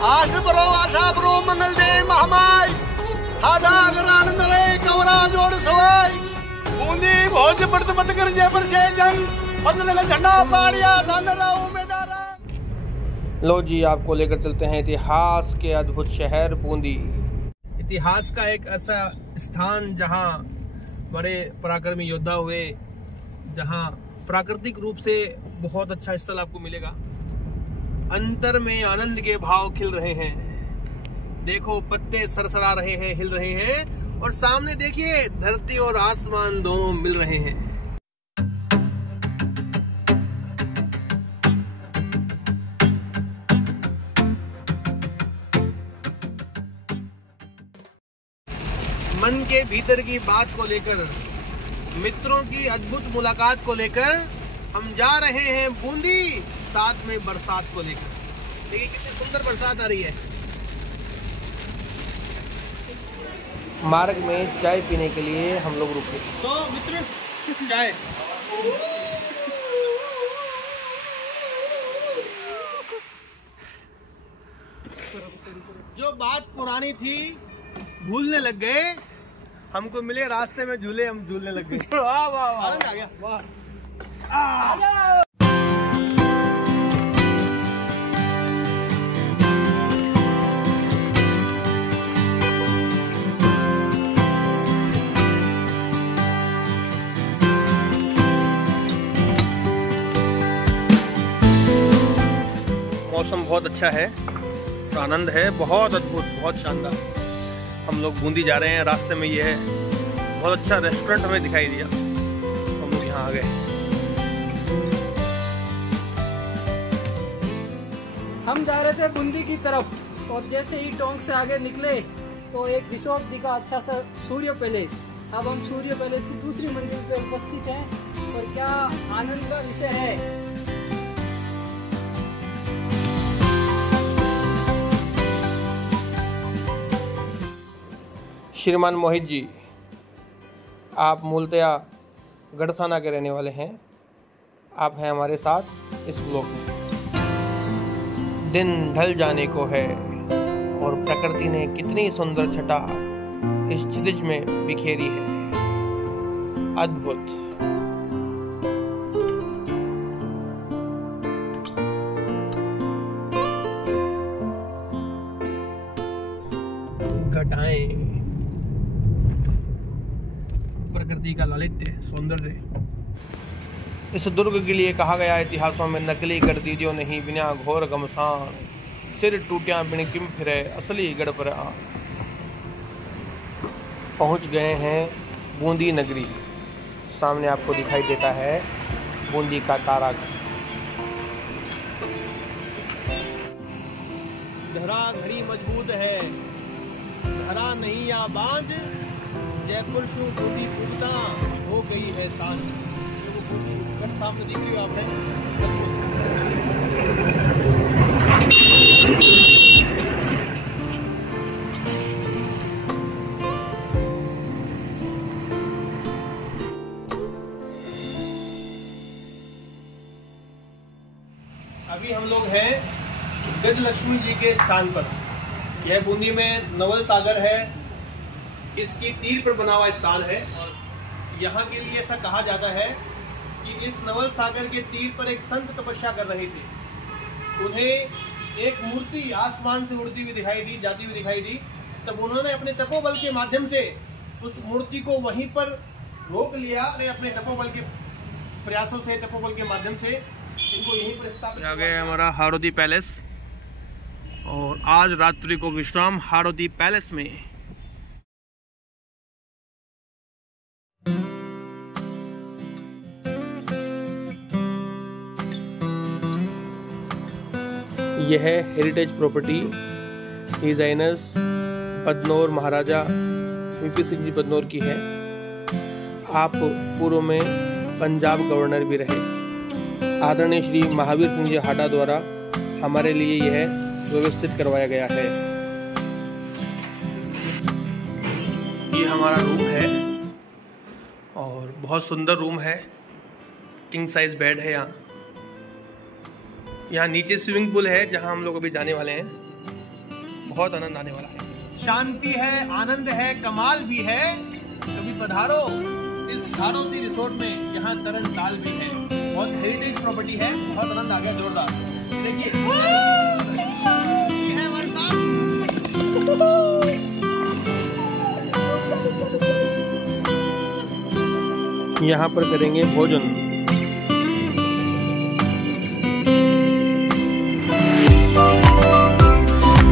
आश बरो आशा बरो मंगल दे महामाय हादा आनंद रे कवरा जोड़ सवाई बूंदी भोज पड़त मत कर जय पर से जंग बदल झंडा पाड़िया दानरा उमेदारा। लो जी, आपको लेकर चलते हैं इतिहास के अद्भुत शहर बूंदी। इतिहास का एक ऐसा स्थान जहां बड़े पराक्रमी योद्धा हुए, जहां प्राकृतिक रूप से बहुत अच्छा स्थल आपको मिलेगा। अंतर में आनंद के भाव खिल रहे हैं। देखो, पत्ते सरसरा रहे हैं, हिल रहे हैं, और सामने देखिए धरती और आसमान दोनों मिल रहे हैं। मन के भीतर की बात को लेकर, मित्रों की अद्भुत मुलाकात को लेकर हम जा रहे हैं बूंदी, साथ में बरसात को लेकर। देखिए कितनी सुंदर बरसात आ रही है। मार्ग में चाय पीने के लिए हम लोग रुके। तो मित्र, चाय जो बात पुरानी थी भूलने लग गए। हमको मिले रास्ते में झूले, हम झूलने लग गए। वाह वाह, आनंद आ गया। वाह। मौसम बहुत अच्छा है, आनंद है, बहुत अद्भुत, बहुत शानदार। हम लोग बूंदी जा रहे हैं, रास्ते में ये है बहुत अच्छा रेस्टोरेंट हमें दिखाई दिया, हम लोग यहाँ आ गए। हम जा रहे थे बूंदी की तरफ, और जैसे ही टोंक से आगे निकले तो एक रिसोर्ट दिखा, अच्छा सा सूर्य पैलेस। अब हम सूर्य पैलेस की दूसरी मंजिल पे उपस्थित हैं, और क्या आनंद का विषय है। श्रीमान मोहित जी, आप मूलतया गढ़साना के रहने वाले हैं। आप हैं हमारे साथ इस ब्लॉग में। दिन ढल जाने को है और प्रकृति ने कितनी सुंदर छटा इस क्षितिज में बिखेरी है। अद्भुत। घटाएं, प्रकृति का लालित्य, सौंदर्य। इस दुर्ग के लिए कहा गया इतिहासों में, नकली कर दीजियो नहीं बिना घोर गमसान, सिर टूटिया बिन किम फिरे असली गढ़ पर आ। पहुंच गए हैं बूंदी नगरी। सामने आपको दिखाई देता है बूंदी का तारागढ़। धरा घड़ी मजबूत है, धरा नहीं या बांझ, जयपुर शू बूंदी पूजता हो गई है सांझ। सामने दिख रही हो आपने। अभी हम लोग हैं गजलक्ष्मी जी के स्थान पर। यह बूंदी में नवल सागर है, इसकी तीर पर बना हुआ स्थान है। और यहाँ के लिए ऐसा कहा जाता है कि इस नवल सागर के तीर पर एक संत तपस्या कर रहे थे। उन्हें एक मूर्ति आसमान से उड़ती हुई दिखाई दी, जाती हुई दिखाई दी। तब उन्होंने अपने तपोबल के माध्यम से उस मूर्ति को वहीं पर रोक लिया। अपने तपोबल के प्रयासों से, तपोबल के माध्यम से इनको यहीं पर स्थापित। आ गया हमारा हारोदी पैलेस, और आज रात्रि को विश्राम हारोदी पैलेस में। यह है हेरिटेज प्रॉपर्टी, डिजाइनर्स बदनौर, महाराजा वीपी सिंह जी बदनौर की है। आप पूर्व में पंजाब गवर्नर भी रहे। आदरणीय श्री महावीर सिंह जी हाडा द्वारा हमारे लिए यह व्यवस्थित करवाया गया है। ये हमारा रूम है, और बहुत सुंदर रूम है। किंग साइज बेड है। यहाँ नीचे स्विमिंग पूल है, जहाँ हम लोग अभी जाने वाले हैं। बहुत आनंद आने वाला है। शांति है, आनंद है, कमाल भी है। कभी पधारो इस धारोती रिसोर्ट में, यहाँ तरन ताल भी है, बहुत हेरिटेज प्रॉपर्टी है, बहुत आनंद आ गया जोरदार। देखिए ये है हमारे साथ। यहाँ पर करेंगे भोजन।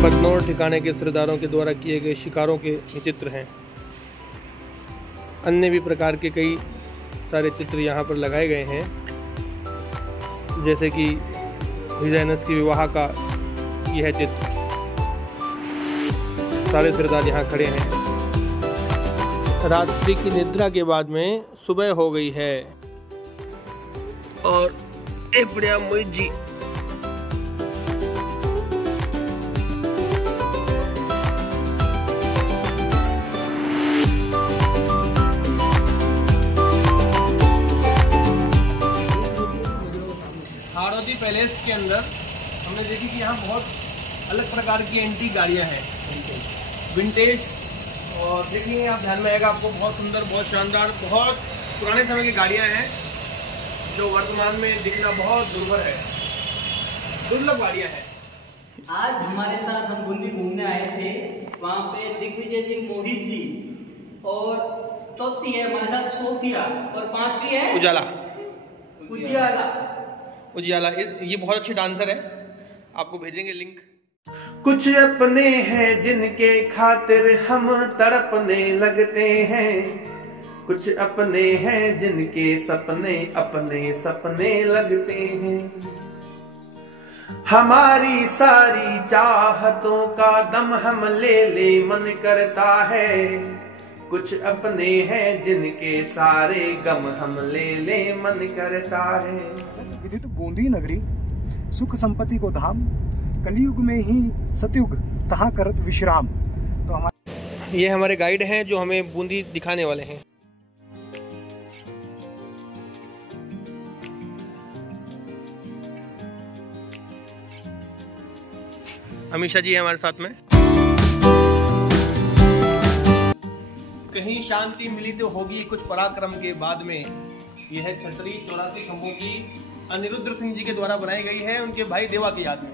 बदनौर ठिकाने के सरदारों के द्वारा किए गए शिकारों के चित्र हैं। अन्य भी प्रकार के कई सारे चित्र यहाँ पर लगाए गए हैं, जैसे कि डिजाइनर्स की विवाह का यह चित्र। सारे सरदार यहाँ खड़े हैं। रात्रि की निद्रा के बाद में सुबह हो गई है और बढ़िया मोहित जी हाड़ौती पैलेस के अंदर हमने देखी कि यहाँ बहुत अलग प्रकार की एंटीक गाड़ियाँ हैं, विंटेज, और देखिए आप ध्यान में आएगा आपको, बहुत सुंदर, बहुत शानदार, बहुत पुराने समय की गाड़ियाँ हैं जो वर्तमान में दिखना बहुत दुर्लभ गाड़ियाँ हैं। आज हमारे साथ हम बूंदी घूमने आए थे, वहाँ पे दिग्विजय जी, मोहित जी, और चौथी है हमारे साथ सोफिया, और पांचवी है उजाला। ये बहुत अच्छी डांसर है, आपको भेजेंगे लिंक। कुछ अपने हैं जिनके खातिर हम तड़पने लगते हैं, कुछ अपने हैं जिनके सपने अपने सपने लगते हैं। हमारी सारी चाहतों का दम हम ले मन करता है, कुछ अपने हैं जिनके सारे गम हम ले मन करता है। विदित बूंदी नगरी, सुख संपत्ति को धाम, कलयुग में ही सतयुग तहाँ करत विश्राम। तो ये हमारे गाइड हैं जो हमें बूंदी दिखाने वाले हैं। अमीषा जी है हमारे साथ में। कहीं शांति मिली तो होगी कुछ पराक्रम के बाद में। यह है छतरी 84 खंभों की अनिरुद्ध सिंह जी के द्वारा बनाई गई है, उनके भाई देवा की याद में।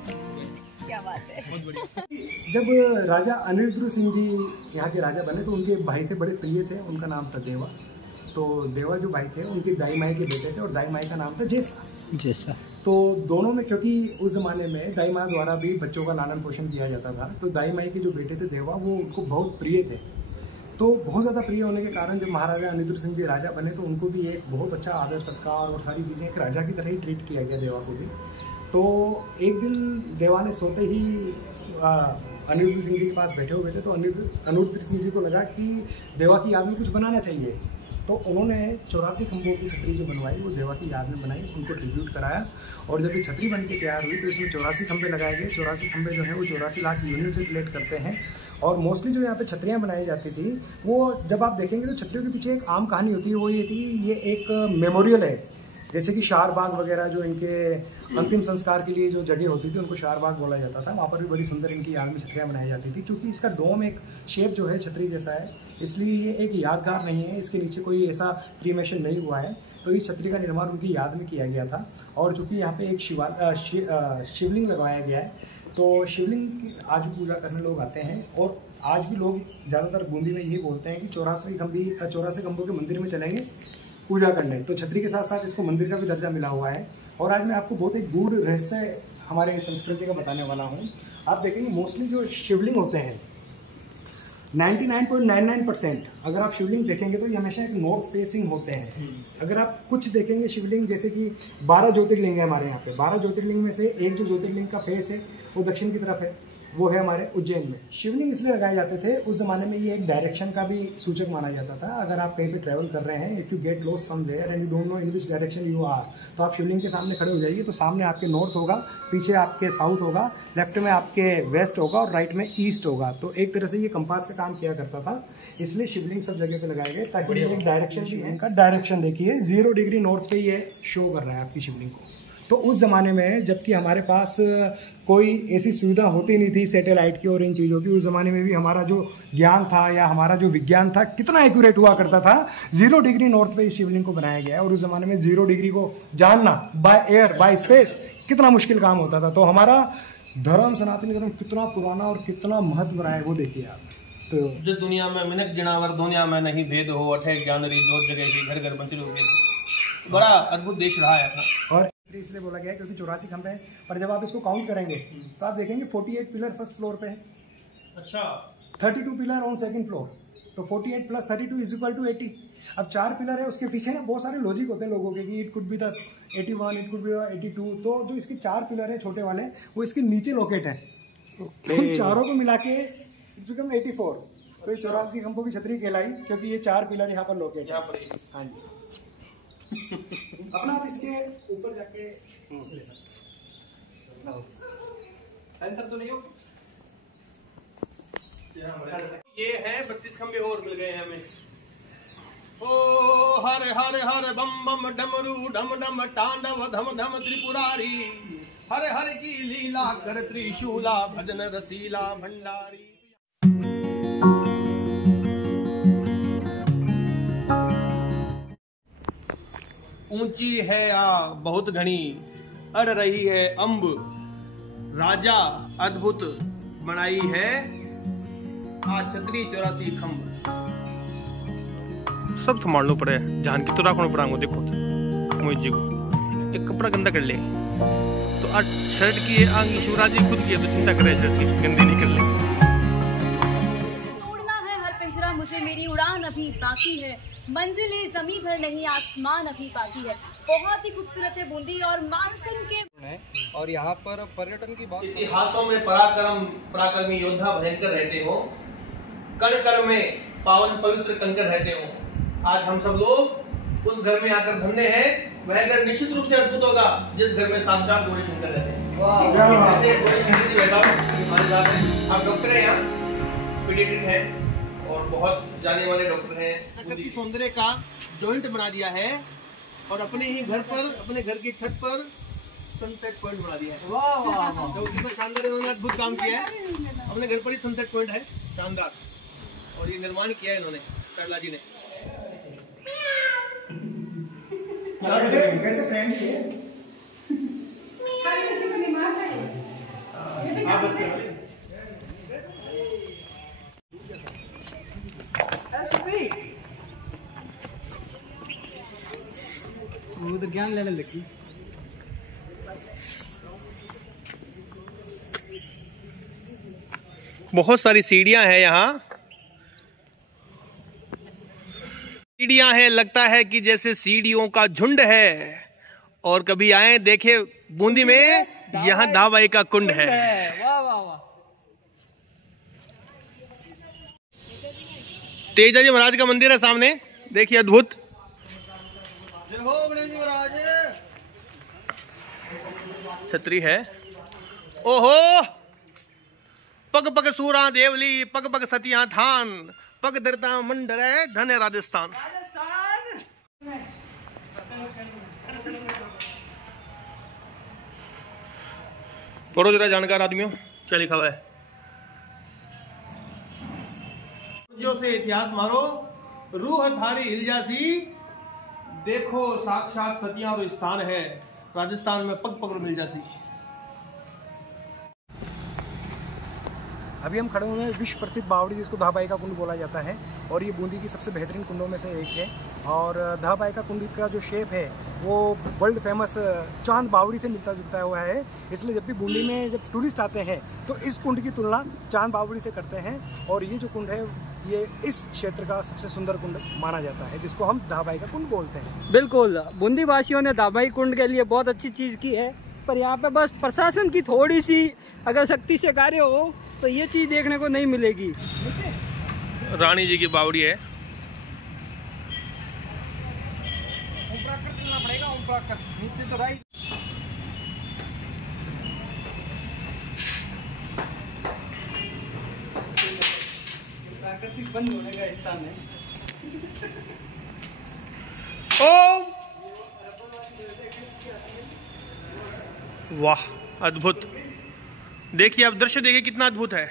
क्या बात है, बहुत बढ़िया। जब राजा अनिरुद्ध सिंह जी यहाँ के राजा बने तो उनके भाई थे, बड़े प्रिय थे, उनका नाम था देवा। तो देवा जो भाई थे उनकी दाई माई के बेटे थे, और दाई माई का नाम था जैसा। तो दोनों में, क्योंकि उस ज़माने में दाई माँ द्वारा भी बच्चों का लालन पोषण किया जाता था, तो दाई माई के जो बेटे थे देवा, वो उनको बहुत प्रिय थे। तो बहुत ज़्यादा प्रिय होने के कारण जब महाराजा अनिरुद्ध सिंह जी राजा बने तो उनको भी एक बहुत अच्छा आदर सत्कार और सारी चीज़ें एक राजा की तरह ही ट्रीट किया गया देवा को भी। तो एक दिन देवा ने सोते ही अनिरुद्ध सिंह जी के पास बैठे हुए थे, तो अनिरुद्ध सिंह जी को लगा कि देवा की याद में कुछ बनाना चाहिए। तो उन्होंने 84 खंभों की छतरी जो बनवाई वो देवा की याद में बनाई, उनको ट्रिब्यूट कराया। और जब ये छतरी बन के तैयार हुई तो इसमें 84 खंभे लगाए गए। 84 खंभे जो हैं वो 84 लाख यूनिट से रिलेट करते हैं। और मोस्टली जो यहाँ पे छतरियाँ बनाई जाती थी, वो जब आप देखेंगे तो छतरियों के पीछे एक आम कहानी होती है, वो ये थी, ये एक मेमोरियल है। जैसे कि शारबाग वगैरह जो इनके अंतिम संस्कार के लिए जो जगह होती थी उनको शारबाग बोला जाता था। वहाँ पर भी बड़ी सुंदर इनकी याद में छतरियाँ बनाई जाती थी। क्योंकि इसका डोम एक शेप जो है छतरी जैसा है, इसलिए ये एक यादगार नहीं है, इसके नीचे कोई ऐसा क्रीमेशन नहीं हुआ है। तो इस छतरी का निर्माण उनकी याद में किया गया था। और चूँकि यहाँ पे एक शिवलिंग लगवाया गया है, तो शिवलिंग की आज भी पूजा करने लोग आते हैं। और आज भी लोग ज़्यादातर बूंदी में ये बोलते हैं कि 84 खंभों के मंदिर में चलेंगे पूजा करने। तो छतरी के साथ साथ इसको मंदिर का भी दर्जा मिला हुआ है। और आज मैं आपको बहुत एक गूढ़ रहस्य हमारे संस्कृति का बताने वाला हूँ। आप देखेंगे मोस्टली जो शिवलिंग होते हैं 99.99% अगर आप शिवलिंग देखेंगे तो ये हमेशा एक नॉर्थ फेसिंग होते हैं। अगर आप कुछ देखेंगे शिवलिंग, जैसे कि 12 ज्योतिर्लिंग है हमारे यहाँ पे, 12 ज्योतिर्लिंग में से एक जो ज्योतिर्लिंग का फेस है वो दक्षिण की तरफ है, वो है हमारे उज्जैन में। शिवलिंग इसलिए लगाए जाते थे, उस ज़माने में ये एक डायरेक्शन का भी सूचक माना जाता था। अगर आप कहीं पे ट्रैवल कर रहे हैं, if you get lost somewhere and you don't know in which direction you are, तो आप शिवलिंग के सामने खड़े हो जाइए। तो सामने आपके नॉर्थ होगा, पीछे आपके साउथ होगा, लेफ्ट में आपके वेस्ट होगा और राइट में ईस्ट होगा। तो एक तरह से ये कंपास का काम किया करता था। इसलिए शिवलिंग सब जगह पे लगाए गए ताकि एक डायरेक्शन भी है। इनका डायरेक्शन देखिए 0 डिग्री नॉर्थ पे ये शो कर रहा है आपकी शिवलिंग को। तो उस ज़माने में जबकि हमारे पास कोई ऐसी सुविधा होती नहीं थी सैटेलाइट की और इन चीज़ों की, उस ज़माने में भी हमारा जो ज्ञान था या हमारा जो विज्ञान था कितना एक्यूरेट हुआ करता था। 0 डिग्री नॉर्थ पे इस शिवलिंग को बनाया गया है और उस ज़माने में 0 डिग्री को जानना बाय एयर बाय स्पेस कितना मुश्किल काम होता था। तो हमारा धर्म, सनातनी धर्म कितना पुराना और कितना महत्व रहा है वो देखिए आप। तो जो दुनिया में मिनट जनावर दुनिया में नहीं भेद हो, अठे ज्ञान री जोर जगह की घर घर बंचल हो, बड़ा अद्भुत देश रहा है अपना। और इसलिए बोला गया है क्योंकि 84 खंभे हैं, पर जब आप इसको काउंट करेंगे तो आप देखेंगे 48 पिलर फर्स्ट फ्लोर पे है, अच्छा 32 पिलर ऑन सेकंड फ्लोर, तो 48 + 32 = 80। अब 4 पिलर है, उसके पीछे ना बहुत सारे लॉजिक होते हैं लोगों के कि it could be the 81, it could be 82। तो जो इसके 4 पिलर है छोटे वाले वो इसके नीचे लोकेट है, तो उन चारों को मिला के इट्स बिकम 84। तो ये 84 खंभों की छतरी कहलाई क्योंकि ये 4 पिलर यहाँ पर लोकेट है। यहाँ पर हाँ जी अपना आप इसके ऊपर जाके ले सकते सेंटर तो नहीं हो। ये है 32 खंबे और मिल गए हैं हमें। ओ हरे हरे हरे बम बम डमरू डम डम तांडव धम धम त्रिपुरारी, हरे हरे की लीला कर त्रिशूला भजन रसीला भंडारी। ऊंची है बहुत घनी, अड़ रही है अम्ब, राजा अद्भुत बनाई है छतरी 84 खंभ। सब संभाल लो पड़े, जान की तो राखो पड़ांगो। देखो मोहित जी को एक कपड़ा गंदा कर ले तो आज शर्ट की आंग शिवराज जी खुद की है, तो चिंता करे शर्ट की गंदी नहीं कर ले। तोड़ना है हर पिंजरा मुझे, मेरी उड़ान अभी बाकी है, मंजिलें जमीन भर नहीं आसमान अभी बाकी है। बहुत ही खूबसूरत है बूंदी और मानसून के। और यहाँ पर पर्यटन की बात, इतिहासों में पराक्रमी योद्धा भयंकर रहते हो, कण कण में पावन पवित्र कंकर रहते हो। आज हम सब लोग उस घर में आकर धन्य हैं। वह घर निश्चित रूप से अद्भुत होगा जिस घर में साक्षात गौरी शंकर रहते हैं। गौरी शंकर जी बैठा हमारे साथ हैं। आप डॉक्टर हैं, यहाँ पीडियाट्रिक हैं और बहुत जाने वाले डॉक्टर हैं। प्राकृतिक सौंदर्य का जॉइंट बना दिया है और अपने ही घर पर, अपने घर की छत पर सनसेट पॉइंट बना दिया है। वाह वाह वाह, तो कितना शानदार इन्होंने अद्भुत काम किया है। अपने घर पर ही सनसेट पॉइंट है, शानदार। और ये निर्माण किया है इन्होंने, सरला जी ने। कैसे फ्रेंड है वो तो ज्ञान लेने लगी। बहुत सारी सीढ़ियां हैं यहाँ, सीढ़ियां हैं, लगता है कि जैसे सीढ़ियों का झुंड है। और कभी आए देखे बूंदी में, यहाँ दावाई का कुंड है। वाह वाह वाह, तेजा जी महाराज का मंदिर है सामने, देखिए अद्भुत। जय हो गणेश जी महाराज। छतरी है। ओहो, पग पग सूरा देवली, पग पग सतिया थान, पग दरता मंडर है धन है राजस्थान। पढ़ो जरा जानकार आदमियों, क्या लिखा हुआ है। जो से इतिहास मारो, रूह थारी हिल जासी, देखो साक्षात सतिया और स्थान है राजस्थान में, पग पग मिल जासी। अभी हम खड़े हुए हैं विश्व प्रसिद्ध बावड़ी, जिसको दहाबाई का कुंड बोला जाता है, और ये बूंदी की सबसे बेहतरीन कुंडों में से एक है। और दहाबाई का कुंड का जो शेप है वो वर्ल्ड फेमस चांद बावड़ी से मिलता जुलता हुआ है। इसलिए जब भी बूंदी में जब टूरिस्ट आते हैं तो इस कुंड की तुलना चांद बावड़ी से करते हैं। और ये जो कुंड है ये इस क्षेत्र का सबसे सुंदर कुंड माना जाता है, जिसको हम दहाबाई का कुंड बोलते हैं। बिल्कुल, बूंदी वासियों ने दहाबाई कुंड के लिए बहुत अच्छी चीज़ की है, पर यहाँ पे बस प्रशासन की थोड़ी सी अगर सख्ती से कार्य हो तो ये चीज़ देखने को नहीं मिलेगी। रानी जी की बावड़ी है। नीचे तो राइट, प्राकृतिक बंद होने का स्थान है। ओम वाह, अद्भुत। देखिए, आप दृश्य देखिए कितना अद्भुत है।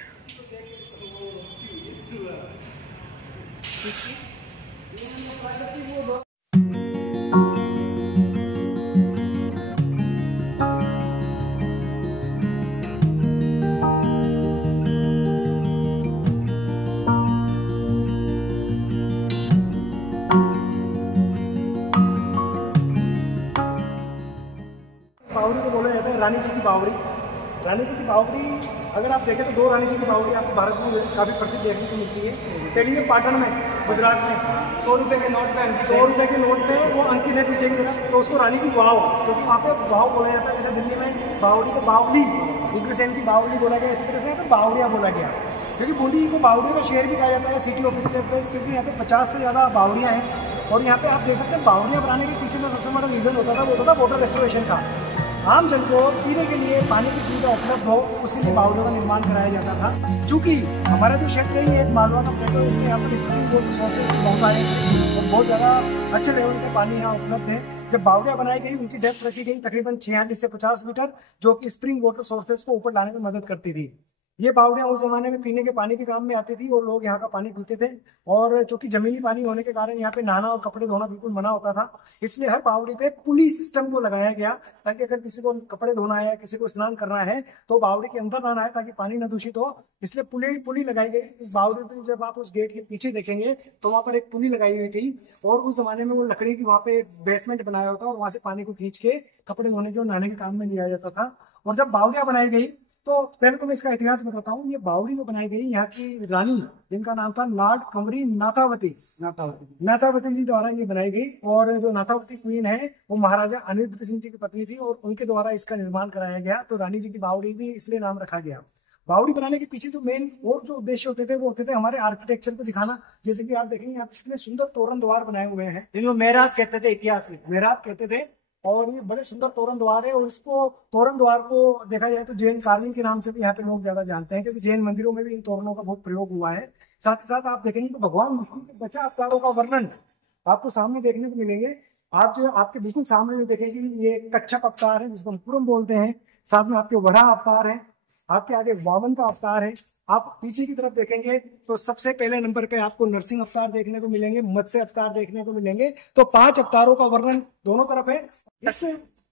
बावड़ी को बोला जाता है रानी जी की बावड़ी। रानी जी की बावड़ी अगर आप देखें तो दो रानी जी की बावड़ी आपको भारत में काफ़ी प्रसिद्ध देखने को मिलती है। पहली है पाटन में, गुजरात में, 100 रुपये के नोट पे, 100 रुपये के नोट पे वो अंकित है पीछे की तरफ, तो उसको रानी की वाव, क्योंकि वहाँ पे वाव बोला जाता है। जैसे दिल्ली में बावड़ी को बावली, उग्रसेन की बावली बोला गया, इसी तरह से यहाँ पे बावड़िया बोला गया। क्योंकि बूंदी को बावड़ियों का शहर भी कहा जाता है, सिटी ऑफ स्टेट, क्योंकि यहाँ पे 50 से ज़्यादा बावड़ियाँ हैं। और यहाँ पे आप देख सकते हैं बावड़ियाँ बनाने के पीछे जो सबसे बड़ा रीज़न होता था वो होता था वाटर रेस्टोरेशन का। आम जन को पीने के लिए पानी की सुविधा उपलब्ध हो, उसके लिए बावड़ियों का निर्माण कराया जाता था। चूँकि हमारा जो क्षेत्र है ये मालवा का प्लेटो, इसलिए यहाँ पर स्प्रिंग वाटर सोर्सेज बहुत आए और बहुत ज़्यादा अच्छे लेवल पे पानी यहाँ उपलब्ध है। जब बावड़ियाँ बनाई गई उनकी डेप्थ रखी गई तकरीबन 46 से 50 मीटर, जो कि स्प्रिंग वाटर सोर्सेज को ऊपर लाने में मदद करती थी। ये बावड़ियाँ उस जमाने में पीने के पानी के काम में आती थी और लोग यहाँ का पानी पीते थे। और चूंकि जमीनी पानी होने के कारण यहाँ पे नहाना और कपड़े धोना बिल्कुल मना होता था, इसलिए हर बावड़ी पे पुली सिस्टम को लगाया गया, ताकि अगर किसी को कपड़े धोना है, किसी को स्नान करना है तो बावड़ी के अंदर ना है, ताकि पानी न दूषित हो। इसलिए पुली लगाई गई इस बावड़ी पे। जब आप उस गेट के पीछे देखेंगे तो वहाँ पर एक पुली लगाई हुई थी और उस जमाने में वो लकड़ी की वहाँ पे बेसमेंट बनाया होता और वहाँ से पानी को खींच के कपड़े धोने के और नहाने के काम में लिया जाता था। और जब बावड़ियाँ बनाई गई तो पहले तो मैं इसका इतिहास बताता हूँ। ये बावड़ी जो बनाई गई यहाँ की रानी, जिनका नाम था लॉर्ड कंवरी नाथावती जी द्वारा ये बनाई गई। और जो नाथावती क्वीन है वो महाराजा अनिरुद्ध सिंह जी की पत्नी थी और उनके द्वारा इसका निर्माण कराया गया। तो रानी जी की बावड़ी भी इसलिए नाम रखा गया। बावड़ी बनाने के पीछे जो मेन और जो उद्देश्य होते थे वो होते थे हमारे आर्किटेक्चर को दिखाना। जैसे कि आप देखेंगे यहाँ पे कितने सुंदर तोरण द्वार बनाए हुए हैं, जिनको मेहराब कहते थे, इतिहास में मेहराब कहते थे। और ये बड़े सुंदर तोरण द्वार है और इसको तोरण द्वार को देखा जाए तो जैन कार्विंग के नाम से भी यहाँ पे लोग ज्यादा जानते हैं, क्योंकि जैन मंदिरों में भी इन तोरणों का बहुत प्रयोग हुआ है। साथ ही साथ आप देखेंगे तो भगवान विष्णु के 50 अवतारों का वर्णन आपको सामने देखने को मिलेंगे। आप जो आपके बिल्कुल सामने में देखेंगे ये कच्छप अवतार है जिसको हम पूरम बोलते हैं, साथ में आपके वराह अवतार है, आपके आगे वामन का अवतार है। आप पीछे की तरफ देखेंगे तो सबसे पहले नंबर पे आपको नरसिंह अवतार देखने को मिलेंगे, मत्स्य अवतार देखने को मिलेंगे। तो 5 अवतारों का वर्णन दोनों तरफ है। इस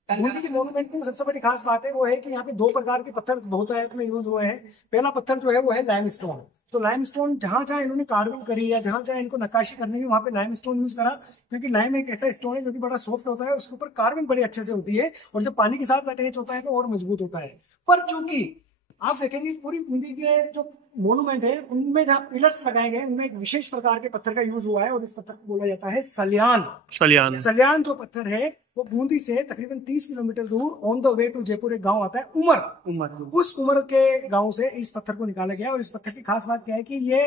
बूंदी के मोन्यूमेंट में सबसे बड़ी खास बात है वो है कि यहाँ पे 2 प्रकार के पत्थर बहुतायत में यूज हुए हैं। पहला पत्थर जो है वो है लाइमस्टोन। तो लाइमस्टोन जहां जहां इन्होंने कार्विंग करी या जहां जहां इनको नक्काशी करनी है वहां पे लाइमस्टोन यूज करा, क्योंकि लाइम एक ऐसा स्टोन है जो कि बड़ा सॉफ्ट होता है, उसके ऊपर कार्विंग बड़ी अच्छे से होती है और जब पानी के साथ अटैच होता है तो और मजबूत होता है। पर चूंकि आप देखेंगे पूरी बूंदी के जो मोन्यूमेंट है उनमें जहाँ पिलर्स लगाए गए उनमें एक विशेष प्रकार के पत्थर का यूज हुआ है और इस पत्थर को बोला जाता है सल्यान। सल्यान जो पत्थर है वो बूंदी से तकरीबन 30 किलोमीटर दूर on the way to Jaipur एक गांव आता है उमर। उस उमर के गांव से इस पत्थर को निकाला गया। और इस पत्थर की खास बात क्या है कि ये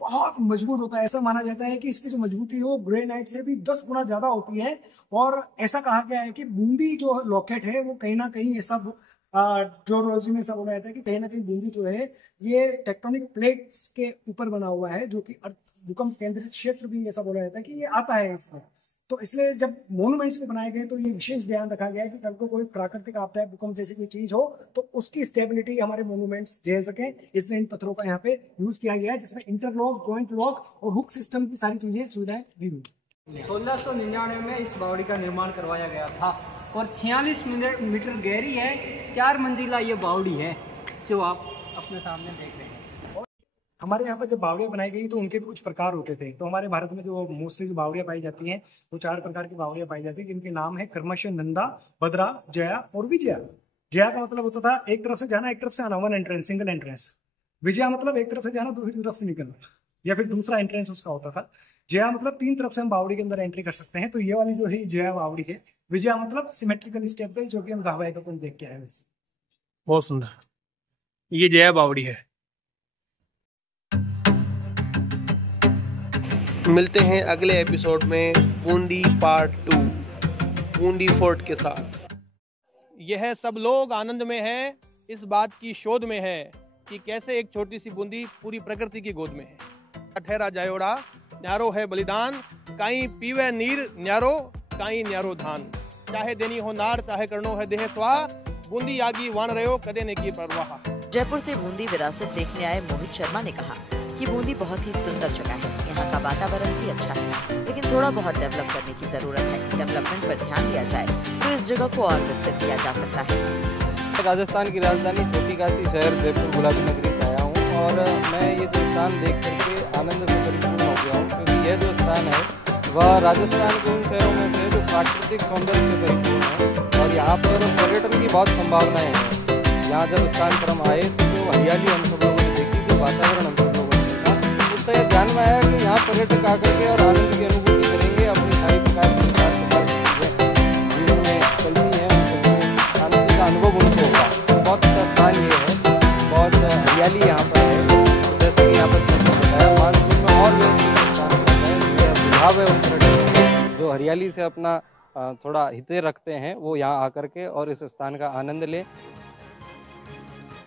बहुत मजबूत होता है। ऐसा माना जाता है कि इसकी जो मजबूती है वो ग्रेनाइट से भी 10 गुना ज्यादा होती है। और ऐसा कहा गया है कि बूंदी जो लॉकेट है वो कहीं ना कहीं ऐसा जियोलॉजी में ऐसा बोला जाता है कि कहीं ना कहीं बूंदी जो है ये टेक्टोनिक प्लेट्स के ऊपर बना हुआ है, जो कि भूकंप केंद्रित क्षेत्र भी ऐसा बोला जाता है कि ये आता है इसमें। तो इसलिए जब मोन्यूमेंट्स में बनाए गए तो ये विशेष ध्यान रखा गया है कि कल को कोई प्राकृतिक आपदा भूकंप जैसी कोई चीज हो तो उसकी स्टेबिलिटी हमारे मोन्यूमेंट्स झेल सके, इसलिए इन पत्थरों का यहाँ पे यूज किया गया है, जिसमें इंटरलॉक, जॉइंट लॉक और हुक सिस्टम की सारी चीजें सुविधाएं दी हुई। 1699 में इस बावड़ी का निर्माण करवाया गया था और 46 मीटर गहरी है। 4 मंजिला ये बावड़ी है जो आप अपने सामने देख रहे हैं। हमारे यहाँ पर जब बावड़ियाँ बनाई गई तो उनके भी कुछ प्रकार होते थे। तो हमारे भारत में जो मोस्टली जो बावड़ियाँ पाई जाती हैं वो 4 प्रकार की बावड़ियाँ पाई जाती हैं, जिनके नाम है क्रमशः नंदा, भद्रा, जया और विजया। जया का मतलब होता था एक तरफ से जाना एक तरफ से आना, 1 एंट्रेंस, सिंगल एंट्रेंस। विजया मतलब एक तरफ से जाना दूसरी तरफ से निकलना, या फिर दूसरा एंट्रेंस उसका होता था। जया मतलब 3 तरफ से हम बावड़ी के अंदर एंट्री कर सकते हैं। तो ये वाली जो है जया बावड़ी है। विजया मतलब सिमेट्रिकल स्टेप है, जो कि हम धावा को देख के आए वैसे। बहुत सुंदर, ये जया बावड़ी है। मिलते हैं अगले एपिसोड में बूंदी पार्ट 2 बूंदी फोर्ट के साथ। यह सब लोग आनंद में है, इस बात की शोध में है कि कैसे एक छोटी सी बूंदी पूरी प्रकृति की गोद में है। ठहरा जायोड़ा न्यारो है बलिदान, काई पीवे नीर न्यारो, काई न्यारो धान। चाहे देनी हो नार, चाहे करनो है देह स्वाहा, बूंदी यागी वान रहो कदे ने की परवाह। जयपुर से बूंदी विरासत देखने आए मोहित शर्मा ने कहा कि बूंदी बहुत ही सुंदर जगह है, यहाँ का वातावरण भी अच्छा है, लेकिन थोड़ा बहुत डेवलप करने की जरूरत है। डेवलपमेंट पर ध्यान दिया जाए तो इस जगह को और विकसित किया जा सकता है। राजस्थान की राजधानी छोटी काशी शहर जयपुर गुलाबी नगरी से आया हूँ और मैं ये जो स्थान देख करके आनंद से परिपूर्ण हो गया हूँ, क्योंकि यह जो स्थान है वह राजस्थान के उन शहरों में से जो प्राकृतिक सौंदर्य से परिपूर्ण है और यहाँ पर पर्यटन की बहुत संभावनाएं हैं। यहाँ जब स्थान पर हम आए तो हरियाली हम सब लोगों ने देखी, जो वातावरण हम सब लोगों ने देखा, उससे यह ध्यान में आया कि यहाँ पर्यटक आकर के और आनंद की अनुभूति करेंगे। अपनी सारी प्रकार की जीवन में चलती है, आनंद का अनुभव उनको होगा। बहुत अच्छा स्थान ये है, बहुत हरियाली यहाँ पर है। जैसे कि यहाँ पर बताया मानसून में और सुझाव है उन पर्यटकों जो हरियाली से अपना थोड़ा हिते रखते हैं, वो यहाँ आकर के और इस स्थान का आनंद लें।